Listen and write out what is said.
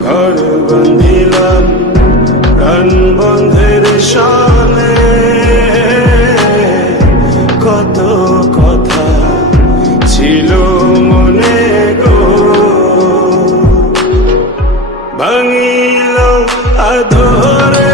ঘর বাঁধিলাম প্রাণ বন্ধের সামনে, কত কথা ছিল মনে গো, ভাঙিল আদরে